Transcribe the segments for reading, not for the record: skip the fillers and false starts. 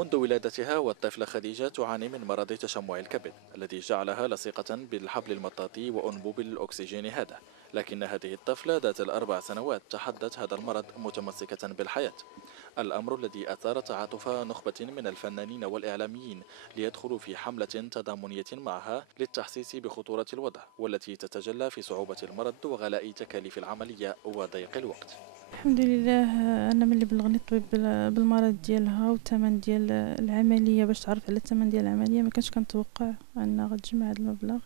منذ ولادتها والطفلة خديجة تعاني من مرض تشمع الكبد الذي جعلها لصيقة بالحبل المطاطي وأنبوب الأكسجين هذا، لكن هذه الطفلة ذات ال4 سنوات تحدت هذا المرض متمسكة بالحياة، الأمر الذي أثار تعاطف نخبة من الفنانين والإعلاميين ليدخلوا في حملة تضامنية معها للتحسيس بخطورة الوضع، والتي تتجلى في صعوبة المرض وغلاء تكاليف العملية وضيق الوقت. الحمد لله. انا ملي بلغني الطبيب بالمرض ديالها والثمن ديال العمليه، باش تعرف على الثمن ديال العمليه ما كنتش كنتوقع انها غتجمع هذا المبلغ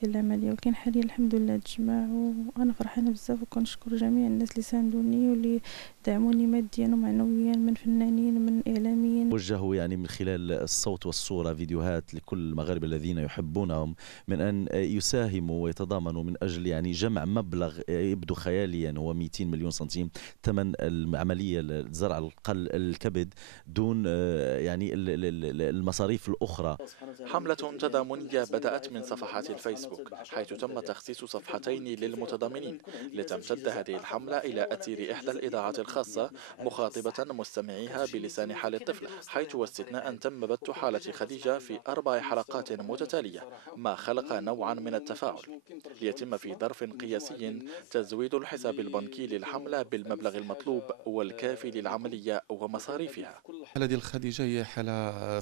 ديال العمليه، ولكن حاليا الحمد لله تجمع وانا فرحانه بزاف، وكنشكر جميع الناس اللي ساندوني واللي دعموني ماديا ومعنويا، من فنانين من اعلاميين. وجهوا يعني من خلال الصوت والصوره فيديوهات لكل المغاربه الذين يحبونهم من ان يساهموا ويتضامنوا من اجل يعني جمع مبلغ يبدو خياليا هو 200 مليون سنتيم ثمن العمليه زرع الكبد دون يعني المصاريف الاخرى. حمله تضامنيه بدات من صفحات الفيسبوك، حيث تم تخصيص صفحتين للمتضامنين، لتمتد هذه الحمله الى اثير احدى الاذاعات الخاصه مخاطبه مستمعيها بلسان حال الطفله، حيث واستثناء تم بث حاله خديجه في 4 حلقات متتاليه، ما خلق نوعا من التفاعل، ليتم في ظرف قياسي تزويد الحساب البنكي للحمله بالمبلغ المطلوب والكافي للعمليه ومصاريفها. الحالة ديال خديجة هي حالة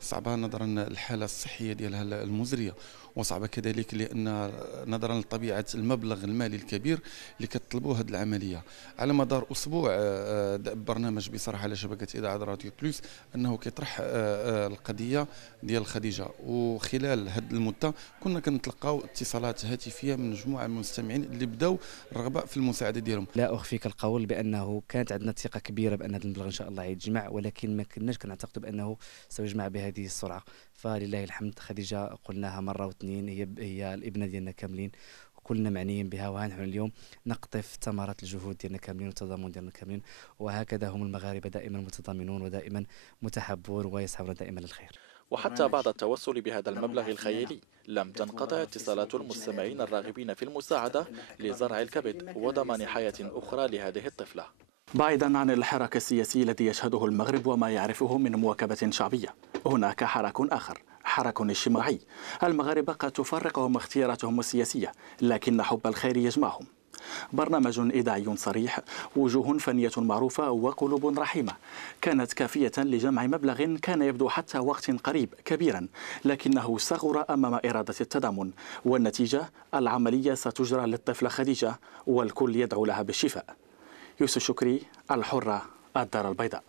صعبة نظرا للحالة الصحية ديالها المزرية، وصعبة كذلك لأن نظرا لطبيعة المبلغ المالي الكبير اللي كتطلبوه هذه العملية. على مدار أسبوع برنامج بصراحة على شبكة إذاعة راديو بلوس أنه كيطرح القضية ديال خديجة، وخلال هذه المدة كنا كنتلقاو اتصالات هاتفية من مجموعة من المستمعين اللي بداو الرغبة في المساعدة ديالهم. لا أخفيك القول بأنه كانت عندنا ثقة كبيرة بأن هذا المبلغ إن شاء الله يتجمع، ولكن ما كناش كنعتقد بأنه سيجمع بهذه السرعة، فلله الحمد. خديجة قلناها مرة واثنين، هي الابنة ديالنا كاملين، كلنا معنيين بها، وها نحن اليوم نقطف ثمرات الجهود ديالنا كاملين والتضامن ديالنا كاملين، وهكذا هم المغاربة دائما متضامنون ودائما متحابون ويسعون دائما للخير. وحتى بعد التوصل بهذا المبلغ الخيالي لم تنقطع اتصالات المستمعين الراغبين في المساعدة لزرع الكبد وضمان حياة أخرى لهذه الطفلة. بعيدا عن الحراك السياسي الذي يشهده المغرب وما يعرفه من مواكبة شعبية، هناك حراك آخر، حراك اجتماعي. المغاربة قد تفرقهم اختياراتهم السياسية، لكن حب الخير يجمعهم. برنامج إذاعي صريح، وجوه فنية معروفة وقلوب رحيمة، كانت كافية لجمع مبلغ كان يبدو حتى وقت قريب كبيرا، لكنه صغر أمام إرادة التضامن، والنتيجة العملية ستجرى للطفلة خديجة، والكل يدعو لها بالشفاء. يوسف شكري، الحرة، الدار البيضاء.